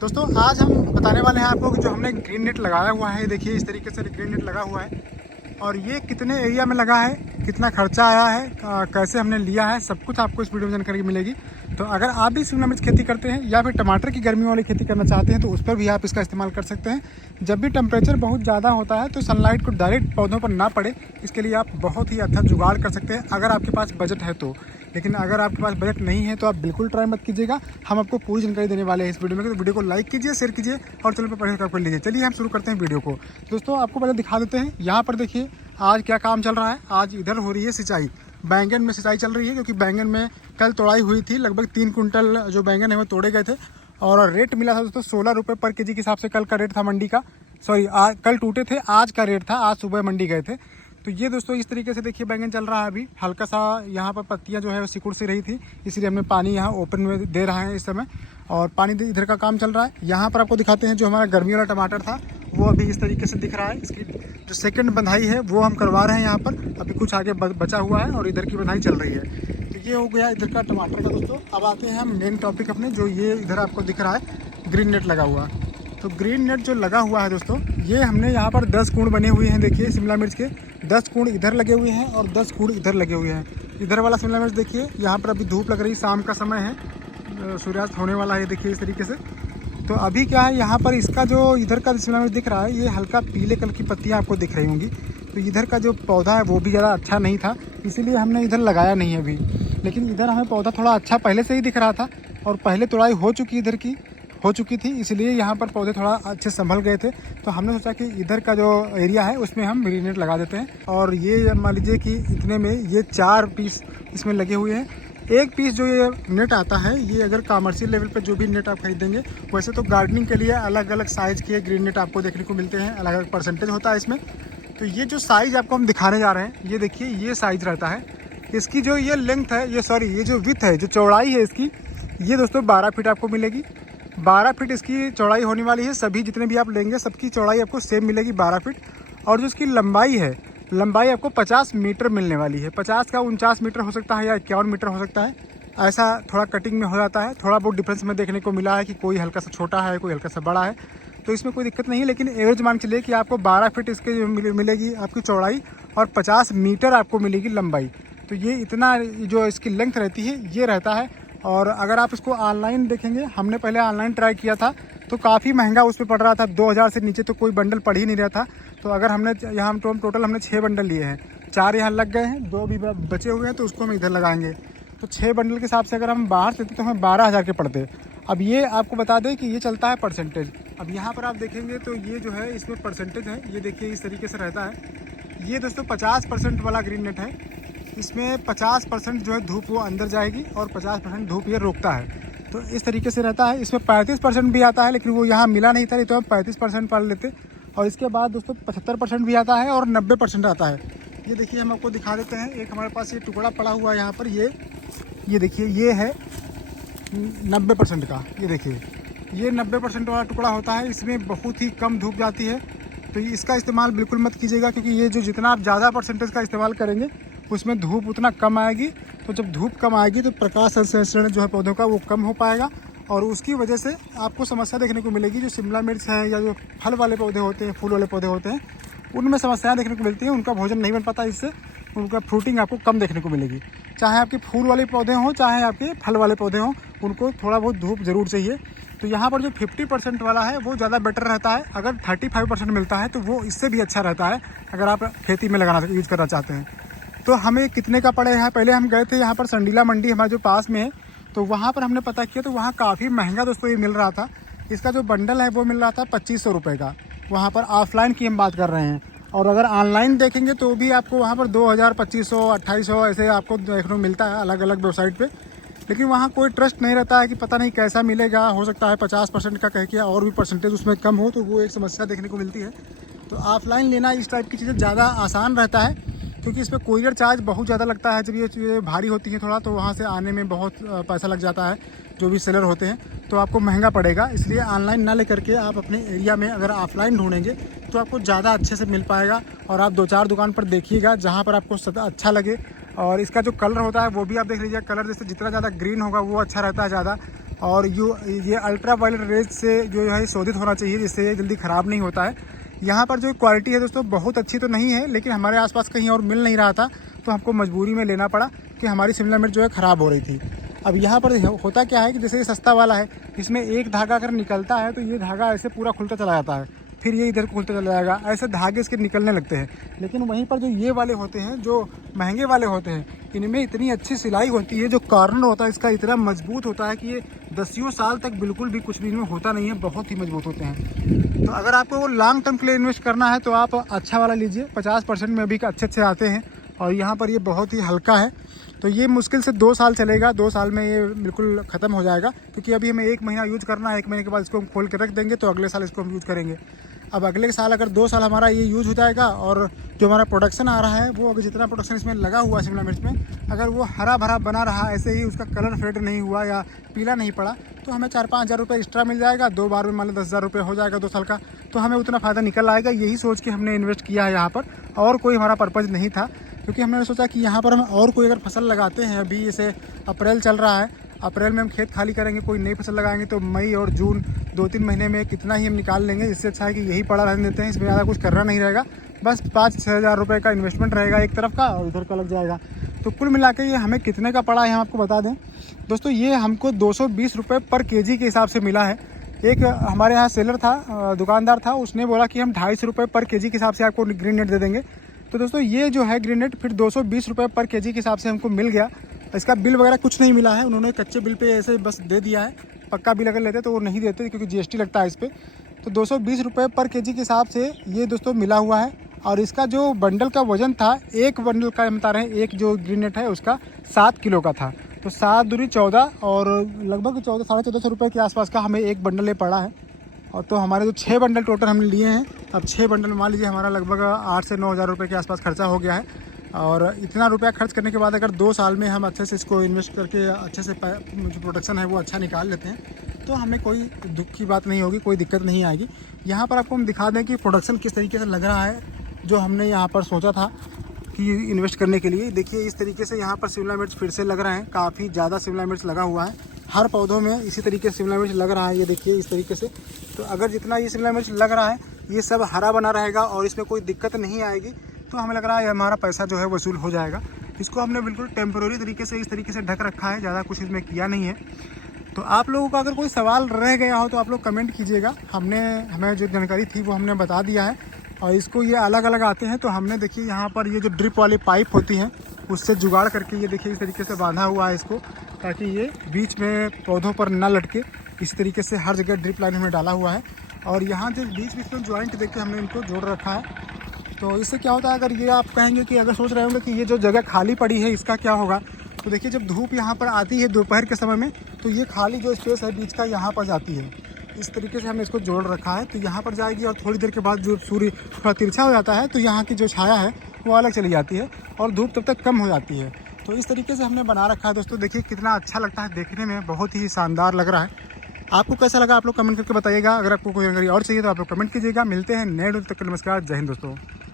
दोस्तों आज हम बताने वाले हैं आपको कि जो हमने ग्रीन नेट लगाया हुआ है, देखिए इस तरीके से ग्रीन नेट लगा हुआ है और ये कितने एरिया में लगा है, कितना खर्चा आया है, कैसे हमने लिया है, सब कुछ आपको इस वीडियो में जानकारी मिलेगी। तो अगर आप भी शिमला मिर्च खेती करते हैं या फिर टमाटर की गर्मी वाली खेती करना चाहते हैं तो उस पर भी आप इसका इस्तेमाल कर सकते हैं। जब भी टेम्परेचर बहुत ज़्यादा होता है तो सनलाइट को डायरेक्ट पौधों पर ना पड़े, इसके लिए आप बहुत ही अच्छा जुगाड़ कर सकते हैं अगर आपके पास बजट है तो। लेकिन अगर आपके पास बजट नहीं है तो आप बिल्कुल ट्राई मत कीजिएगा। हम आपको पूरी जानकारी देने वाले हैं इस वीडियो में, तो वीडियो को लाइक कीजिए, शेयर कीजिए और चैनल पर पहले सब्सक्राइब कर लीजिए। चलिए हम शुरू करते हैं वीडियो को। दोस्तों आपको पहले दिखा देते हैं, यहाँ पर देखिए आज क्या काम चल रहा है। आज इधर हो रही है सिंचाई, बैंगन में सिंचाई चल रही है क्योंकि बैंगन में कल तोड़ाई हुई थी। लगभग 3 कुंटल जो बैंगन है वो तोड़े गए थे और रेट मिला था दोस्तों 16 रुपये पर केजी के हिसाब से कल का रेट था मंडी का। सॉरी कल टूटे थे, आज का रेट था, आज सुबह मंडी गए थे। तो ये दोस्तों इस तरीके से देखिए बैंगन चल रहा है। अभी हल्का सा यहाँ पर पत्तियाँ जो है वो सिकुड़ सी रही थी, इसलिए हमने पानी यहाँ ओपन में दे रहा है इस समय और पानी इधर का काम चल रहा है। यहाँ पर आपको दिखाते हैं जो हमारा गर्मी वाला टमाटर था वो अभी इस तरीके से दिख रहा है। इसकी जो सेकंड बंधाई है वो हम करवा रहे हैं यहाँ पर, अभी कुछ आगे बचा हुआ है और इधर की बंधाई चल रही है। तो ये हो गया इधर का टमाटर का दोस्तों। अब आते हैं हम मेन टॉपिक अपने, जो ये इधर आपको दिख रहा है ग्रीन नेट लगा हुआ। तो ग्रीन नेट जो लगा हुआ है दोस्तों, ये हमने यहाँ पर 10 कूड़ बने हुए हैं। देखिए शिमला मिर्च के 10 कूड़ इधर लगे हुए हैं और 10 कूड़ इधर लगे हुए हैं। इधर वाला शिमला मिर्च देखिए, यहाँ पर अभी धूप लग रही, शाम का समय है, सूर्यास्त होने वाला है देखिए इस तरीके से। तो अभी क्या है, यहाँ पर इसका जो इधर का शिमला मिर्च दिख रहा है ये हल्का पीले कलर की पत्तियाँ आपको दिख रही होंगी। तो इधर का जो पौधा है वो भी ज़्यादा अच्छा नहीं था, इसीलिए हमने इधर लगाया नहीं अभी। लेकिन इधर हमें पौधा थोड़ा अच्छा पहले से ही दिख रहा था और पहले तोड़ाई हो चुकी थी, इसलिए यहाँ पर पौधे थोड़ा अच्छे संभल गए थे। तो हमने सोचा कि इधर का जो एरिया है उसमें हम ग्रीन नेट लगा देते हैं। और ये मान लीजिए कि इतने में ये 4 पीस इसमें लगे हुए हैं। एक पीस जो ये नेट आता है, ये अगर कमर्शियल लेवल पे जो भी नेट आप खरीदेंगे, वैसे तो गार्डनिंग के लिए अलग अलग साइज़ के ग्रीन नेट आपको देखने को मिलते हैं, अलग अलग परसेंटेज होता है इसमें। तो ये जो साइज़ आपको हम दिखाने जा रहे हैं, ये देखिए ये साइज़ रहता है। इसकी जो ये लेंथ है, ये जो विड्थ है, जो चौड़ाई है इसकी, ये दोस्तों 12 फीट आपको मिलेगी। 12 फीट इसकी चौड़ाई होने वाली है। सभी जितने भी आप लेंगे सबकी चौड़ाई आपको सेम मिलेगी 12 फीट। और जो इसकी लंबाई है, लंबाई आपको 50 मीटर मिलने वाली है। 50 का 49 मीटर हो सकता है या 51 मीटर हो सकता है, ऐसा थोड़ा कटिंग में हो जाता है। थोड़ा बहुत डिफरेंस में देखने को मिला है कि कोई हल्का सा छोटा है, कोई हल्का सा बड़ा है, तो इसमें कोई दिक्कत नहीं है। लेकिन एवरेज मान के चलिए कि आपको 12 फीट इसके मिलेगी आपकी चौड़ाई और 50 मीटर आपको मिलेगी लंबाई। तो ये इतना जो इसकी लेंथ रहती है ये रहता है। और अगर आप इसको ऑनलाइन देखेंगे, हमने पहले ऑनलाइन ट्राई किया था तो काफ़ी महंगा उस पर पड़ रहा था, 2000 से नीचे तो कोई बंडल पड़ ही नहीं रहा था। तो अगर हमने यहाँ टोटल हमने 6 बंडल लिए हैं, 4 यहाँ लग गए हैं, 2 भी बचे हुए हैं, तो उसको हम इधर लगाएंगे। तो 6 बंडल के हिसाब से अगर हम बाहर से तो हमें 12,000 के पड़ते। अब ये आपको बता दें कि ये चलता है परसेंटेज। अब यहाँ पर आप देखेंगे तो ये जो है इसमें परसेंटेज है, ये देखिए इस तरीके से रहता है। ये दोस्तों 50% वाला ग्रीन नेट है। इसमें 50% जो है धूप वो अंदर जाएगी और 50% धूप ये रोकता है। तो इस तरीके से रहता है। इसमें 35% भी आता है, लेकिन वो यहाँ मिला नहीं था, तो हम 35% पाल लेते। और इसके बाद दोस्तों 75% भी आता है और 90% आता है। ये देखिए हम आपको दिखा देते हैं। एक हमारे पास ये टुकड़ा पड़ा हुआ है यहाँ पर, ये देखिए ये है 90% का। ये देखिए ये 90% वाला टुकड़ा होता है। इसमें बहुत ही कम धूप जाती है, तो इसका इस्तेमाल बिल्कुल मत कीजिएगा, क्योंकि ये जो जितना आप ज़्यादा परसेंटेज का इस्तेमाल करेंगे उसमें धूप उतना कम आएगी। तो जब धूप कम आएगी तो प्रकाश संश्लेषण जो है पौधों का वो कम हो पाएगा और उसकी वजह से आपको समस्या देखने को मिलेगी। जो शिमला मिर्च है या जो फल वाले पौधे होते हैं, फूल वाले पौधे होते हैं, उनमें समस्याएं देखने को मिलती हैं। उनका भोजन नहीं बन पाता, इससे उनका फ्रूटिंग आपको कम देखने को मिलेगी। चाहे आपके फूल वाले पौधे हों, चाहे आपके फल वाले पौधे हों, उनको थोड़ा बहुत धूप ज़रूर चाहिए। तो यहाँ पर जो 50% वाला है वो ज़्यादा बेटर रहता है। अगर 35% मिलता है तो वो इससे भी अच्छा रहता है अगर आप खेती में यूज़ करना चाहते हैं। तो हमें कितने का पड़े हैं, पहले हम गए थे यहाँ पर संडीला मंडी हमारे जो पास में है, तो वहाँ पर हमने पता किया तो वहाँ काफ़ी महंगा दोस्तों ये मिल रहा था। इसका जो बंडल है वो मिल रहा था 2500 रुपये का। वहाँ पर ऑफलाइन की हम बात कर रहे हैं। और अगर ऑनलाइन देखेंगे तो भी आपको वहाँ पर 2000, 2500, 2800 ऐसे आपको देखने को मिलता है अलग अलग वेबसाइट पे। लेकिन वहाँ कोई ट्रस्ट नहीं रहता है कि पता नहीं कैसा मिलेगा। हो सकता है 50% का कह किया और भी परसेंटेज उसमें कम हो, तो वो एक समस्या देखने को मिलती है। तो ऑफलाइन लेना इस टाइप की चीज़ें ज़्यादा आसान रहता है, क्योंकि इस पर कोरियर चार्ज बहुत ज़्यादा लगता है। जब ये चीज़ें भारी होती हैं थोड़ा, तो वहाँ से आने में बहुत पैसा लग जाता है, जो भी सेलर होते हैं, तो आपको महंगा पड़ेगा। इसलिए ऑनलाइन ना लेकर के आप अपने एरिया में अगर ऑफलाइन ढूंढेंगे तो आपको ज़्यादा अच्छे से मिल पाएगा। और आप 2-4 दुकान पर देखिएगा जहाँ पर आपको अच्छा लगे। और इसका जो कलर होता है वो भी आप देख लीजिए। कलर जैसे जितना ज़्यादा ग्रीन होगा वो अच्छा रहता है ज़्यादा, और ये अल्ट्रा वायलेट रेज से जो है शोधित होना चाहिए, जिससे ये जल्दी ख़राब नहीं होता है। यहाँ पर जो क्वालिटी है दोस्तों बहुत अच्छी तो नहीं है, लेकिन हमारे आसपास कहीं और मिल नहीं रहा था तो हमको मजबूरी में लेना पड़ा कि हमारी शिमला मिर्च जो है ख़राब हो रही थी। अब यहाँ पर होता क्या है कि जैसे ये सस्ता वाला है, इसमें एक धागा अगर निकलता है तो ये धागा ऐसे पूरा खुलता चला जाता है, फिर ये इधर खुलता चला जाएगा, ऐसे धागे इसके निकलने लगते हैं। लेकिन वहीं पर जो ये वाले होते हैं, जो महंगे वाले होते हैं, इनमें इतनी अच्छी सिलाई होती है, जो कॉर्नर होता है इसका इतना मजबूत होता है कि ये दसियों साल तक बिल्कुल भी कुछ भी इनमें होता नहीं है, बहुत ही मजबूत होते हैं। तो अगर आपको लॉन्ग टर्म के लिए इन्वेस्ट करना है तो आप अच्छा वाला लीजिए, 50% में भी अच्छे आते हैं। और यहाँ पर ये बहुत ही हल्का है, तो ये मुश्किल से 2 साल चलेगा, 2 साल में ये बिल्कुल ख़त्म हो जाएगा, क्योंकि अभी हमें 1 महीना यूज़ करना है, 1 महीने के बाद इसको हम खोल के रख देंगे, तो अगले साल इसको हम यूज़ करेंगे। अब अगले साल अगर 2 साल हमारा ये यूज़ हो जाएगा और जो हमारा प्रोडक्शन आ रहा है, वो अगर जितना प्रोडक्शन इसमें लगा हुआ है शिमला मिर्च में, अगर वो हरा भरा बना रहा, ऐसे ही उसका कलर फेड नहीं हुआ या पीला नहीं पड़ा, तो हमें 4-5 हज़ार रुपये एक्स्ट्रा मिल जाएगा। 2 बार में मान लो 10,000 रुपये हो जाएगा 2 साल का, तो हमें उतना फ़ायदा निकल आएगा। यही सोच के हमने इन्वेस्ट किया है यहाँ पर, और कोई हमारा पर्पज़ नहीं था, क्योंकि हमने सोचा कि यहाँ पर हम और कोई अगर फसल लगाते हैं, अभी जैसे अप्रैल चल रहा है, अप्रैल में हम खेत खाली करेंगे, कोई नई फसल लगाएंगे, तो मई और जून 2-3 महीने में कितना ही हम निकाल लेंगे। इससे अच्छा है कि यही पड़ा रहने देते हैं, इसमें ज़्यादा कुछ करना नहीं रहेगा, बस 5-6 हज़ार रुपये का इन्वेस्टमेंट रहेगा एक तरफ का और इधर का लग जाएगा। तो कुल मिला के ये हमें कितने का पड़ा है हम आपको बता दें दोस्तों, ये हमको 220 रुपये पर केजी के हिसाब से मिला है। एक हमारे यहाँ सेलर था, दुकानदार था, उसने बोला कि हम 250 रुपये पर केजी के हिसाब से आपको ग्रीन नेट दे देंगे। तो दोस्तों ये जो है ग्रीन नेट फिर 220 रुपये पर केजी के हिसाब से हमको मिल गया। इसका बिल वगैरह कुछ नहीं मिला है, उन्होंने कच्चे बिल पे ऐसे बस दे दिया है। पक्का बिल अगर लेते तो वो नहीं देते, क्योंकि GST लगता है इस पर। तो 220 रुपये पर केजी के हिसाब से ये दोस्तों मिला हुआ है। और इसका जो बंडल का वजन था, एक बंडल का हम बता रहे हैं, एक जो ग्रीन नेट है उसका 7 किलो का था। तो 7 दूनी 14 और लगभग 1400-1450 रुपये के आसपास का हमें एक बंडल ये पड़ा है। और तो हमारे जो 6 बंडल टोटल हमने लिए हैं, अब 6 बंडल मान लीजिए हमारा लगभग 8 से 9 हज़ार रुपये के आसपास खर्चा हो गया है। और इतना रुपया खर्च करने के बाद अगर 2 साल में हम अच्छे से इसको इन्वेस्ट करके अच्छे से जो प्रोडक्शन है वो अच्छा निकाल लेते हैं, तो हमें कोई दुख की बात नहीं होगी, कोई दिक्कत नहीं आएगी। यहाँ पर आपको हम दिखा दें कि प्रोडक्शन किस तरीके से लग रहा है, जो हमने यहाँ पर सोचा था कि इन्वेस्ट करने के लिए। देखिए इस तरीके से यहाँ पर शिमला मिर्च फिर से लग रहे हैं, काफ़ी ज़्यादा शिमला मिर्च लगा हुआ है, हर पौधों में इसी तरीके से शिमला मिर्च लग रहा है। ये देखिए इस तरीके से, तो अगर जितना ये शिमला मिर्च लग रहा है ये सब हरा बना रहेगा और इसमें कोई दिक्कत नहीं आएगी, तो हमें लग रहा है हमारा पैसा जो है वसूल हो जाएगा। इसको हमने बिल्कुल टेम्प्रोरी तरीके से इस तरीके से ढक रखा है, ज़्यादा कुछ इसमें किया नहीं है। तो आप लोगों का अगर कोई सवाल रह गया हो तो आप लोग कमेंट कीजिएगा, हमें जो जानकारी थी वो हमने बता दिया है। और इसको ये अलग अलग आते हैं, तो हमने देखिए यहाँ पर ये जो ड्रिप वाली पाइप होती हैं उससे जुगाड़ करके ये देखिए इस तरीके से बांधा हुआ है इसको, ताकि ये बीच में पौधों पर ना लटके। इस तरीके से हर जगह ड्रिप लाइन हमें डाला हुआ है। और यहाँ जो बीच बीच में ज्वाइंट देख के हमने इनको जोड़ रखा है। तो इससे क्या होता है, अगर ये आप कहेंगे कि अगर सोच रहे होंगे कि ये जो जगह खाली पड़ी है इसका क्या होगा, तो देखिए जब धूप यहाँ पर आती है दोपहर के समय में, तो ये खाली जो स्पेस है बीच का यहाँ पर जाती है। इस तरीके से हमने इसको जोड़ रखा है, तो यहाँ पर जाएगी और थोड़ी देर के बाद जो सूर्य थोड़ा तिरछा हो जाता है तो यहाँ की जो छाया है वो अलग चली जाती है और धूप तब तक कम हो जाती है। तो इस तरीके से हमने बना रखा है दोस्तों। देखिए कितना अच्छा लगता है देखने में, बहुत ही शानदार लग रहा है। आपको कैसा लगा आप लोग कमेंट करके बताइएगा। अगर आपको कोई जानकारी और चाहिए तो आप लोग कमेंट कीजिएगा। मिलते हैं नए वीडियो तक, नमस्कार, जय हिंद दोस्तों।